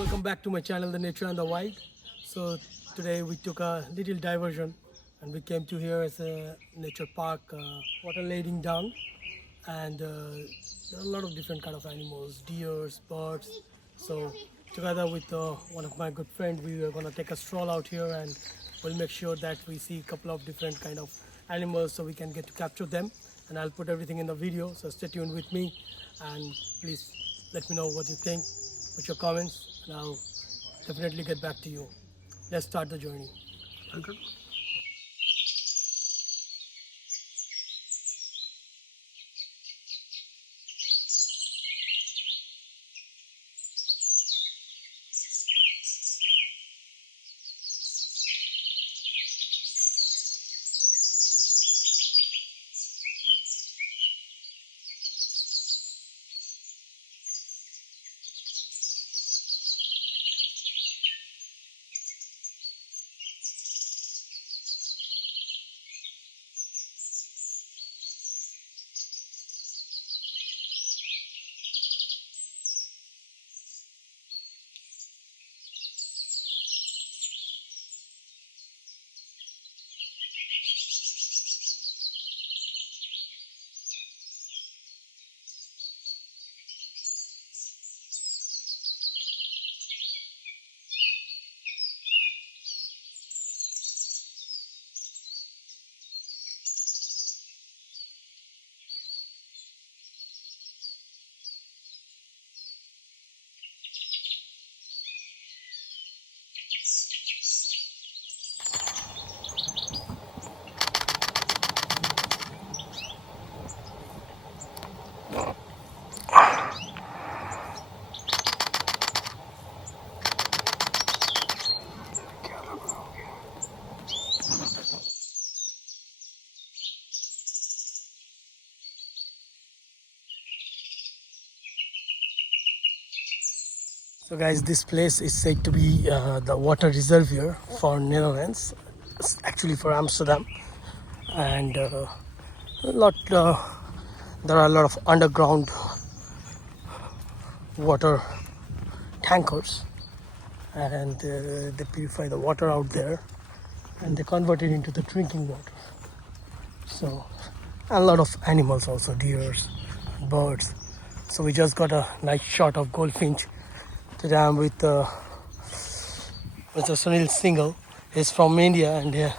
Welcome back to my channel, The Nature and the Wild. So today we took a little diversion and we came to here as a nature park, water lading down, and there are a lot of different kind of animals, deers, birds. So together with one of my good friends, we are gonna take a stroll out here and we'll make sure that we see a couple of different kind of animals so we can get to capture them. And I'll put everything in the video, so stay tuned with me and please let me know what you think with your comments, and I'll definitely get back to you. Let's start the journey. Okay. So guys, this place is said to be the water reservoir for Netherlands. It's actually for Amsterdam, and there are a lot of underground water tankers, and they purify the water out there, and they convert it into the drinking water. So a lot of animals also, deers, birds. So we just got a nice shot of goldfinch. Today I'm with the Sunil Singhal. He's from India, and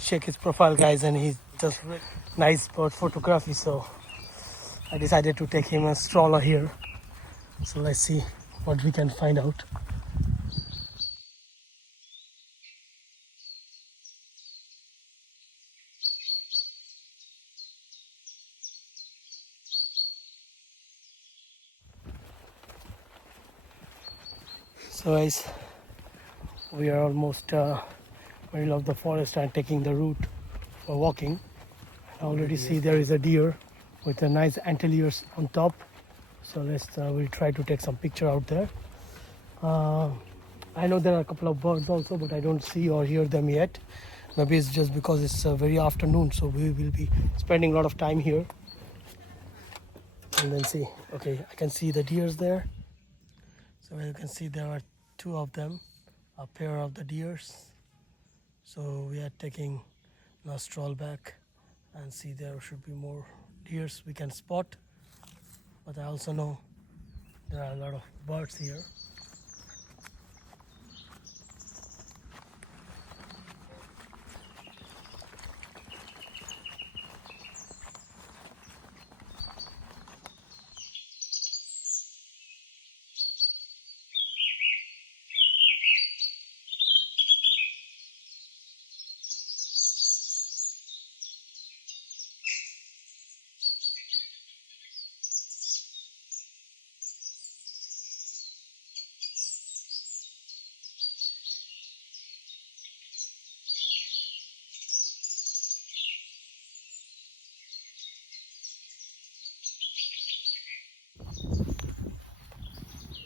check his profile, guys, and he's just nice bird photography. So I decided to take him a stroller here. So let's see what we can find out. So guys, we are almost middle of the forest and taking the route for walking. I already see there is a deer with a nice antlers on top. So we'll try to take some picture out there. I know there are a couple of birds also, but I don't see or hear them yet. Maybe it's just because it's very afternoon, so we will be spending a lot of time here. And then see, okay, I can see the deers there. So you can see there are two of them, a pair of the deers. So we are taking a stroll back and see there should be more deers we can spot. But I also know there are a lot of birds here.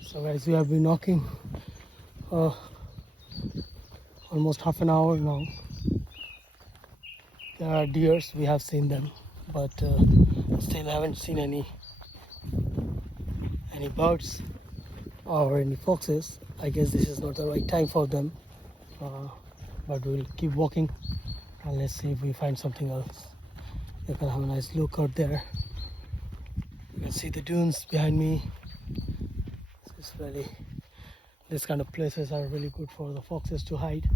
So guys, we have been walking almost half an hour now. There are deers, we have seen them, but still haven't seen any birds. or any foxes. I guess this is not the right time for them, but we'll keep walking and let's see if we find something else. You can have a nice look out there. You can see the dunes behind me. It's really, this kind of places are really good for the foxes to hide.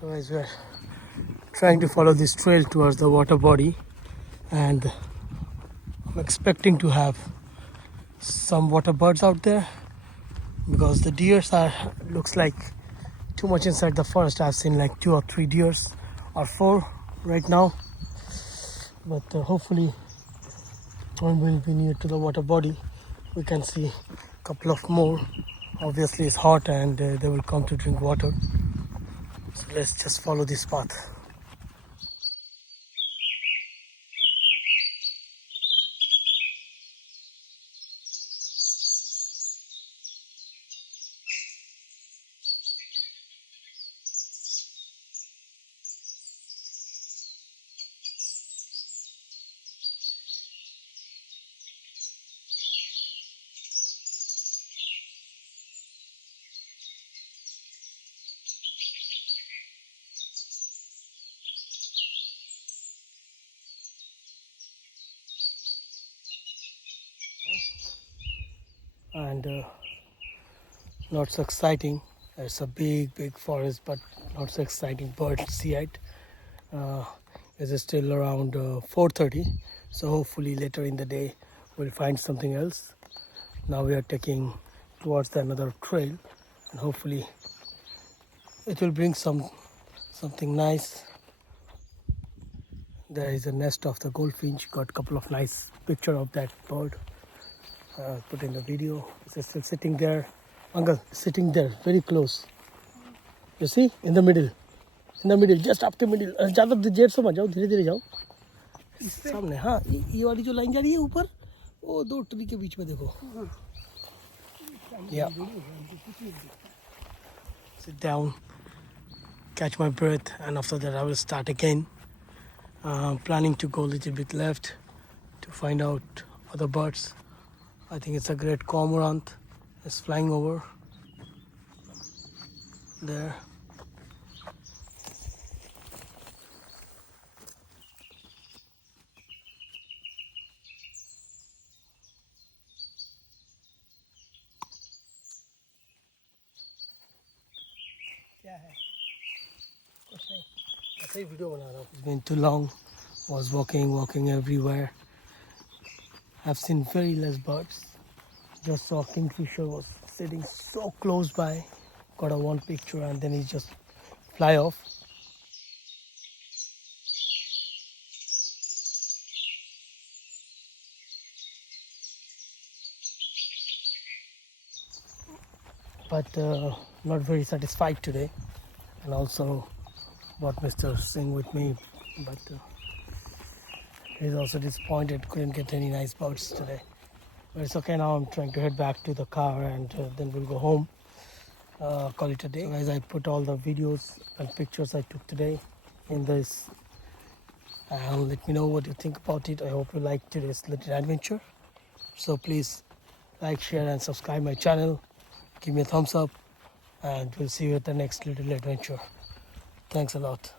So as we're trying to follow this trail towards the water body, and I'm expecting to have some water birds out there because the deers are looks like too much inside the forest. I've seen like 2 or 3 deers or 4 right now, but hopefully when we'll be near to the water body we can see a couple of more. Obviously it's hot and they will come to drink water, so let's just follow this path. And not so exciting. It's a big forest, but not so exciting bird see it. It's still around 4:30, so hopefully later in the day we'll find something else. Now we are taking towards another trail, and hopefully it will bring something nice. There is a nest of the goldfinch. Got a couple of nice picture of that bird. Put in the video. It's still sitting there. Uncle, sitting there, very close. You see, in the middle, just up the middle. ज़्यादा देर से मत जाओ, धीरे-धीरे जाओ. सामने, हाँ, ये वाली जो लाइन जा रही है ऊपर, वो 2 ट्री के बीच में देखो. Yeah. Sit down, catch my breath, and after that I will start again. Planning to go a little bit left to find out other birds. I think it's a great cormorant. It's flying over there. It's been too long. Was walking everywhere. I've seen very less birds. Just saw kingfisher was sitting so close by. Got a one picture and then he just fly off. But not very satisfied today, and also brought Mr. Singh with me, but he's also disappointed, couldn't get any nice birds today. But it's okay now. I'm trying to head back to the car and then we'll go home, call it a day. So guys, I put all the videos and pictures I took today in this, and let me know what you think about it. I hope you liked today's little adventure. So please like, share and subscribe my channel. Give me a thumbs up and we'll see you at the next little adventure. Thanks a lot.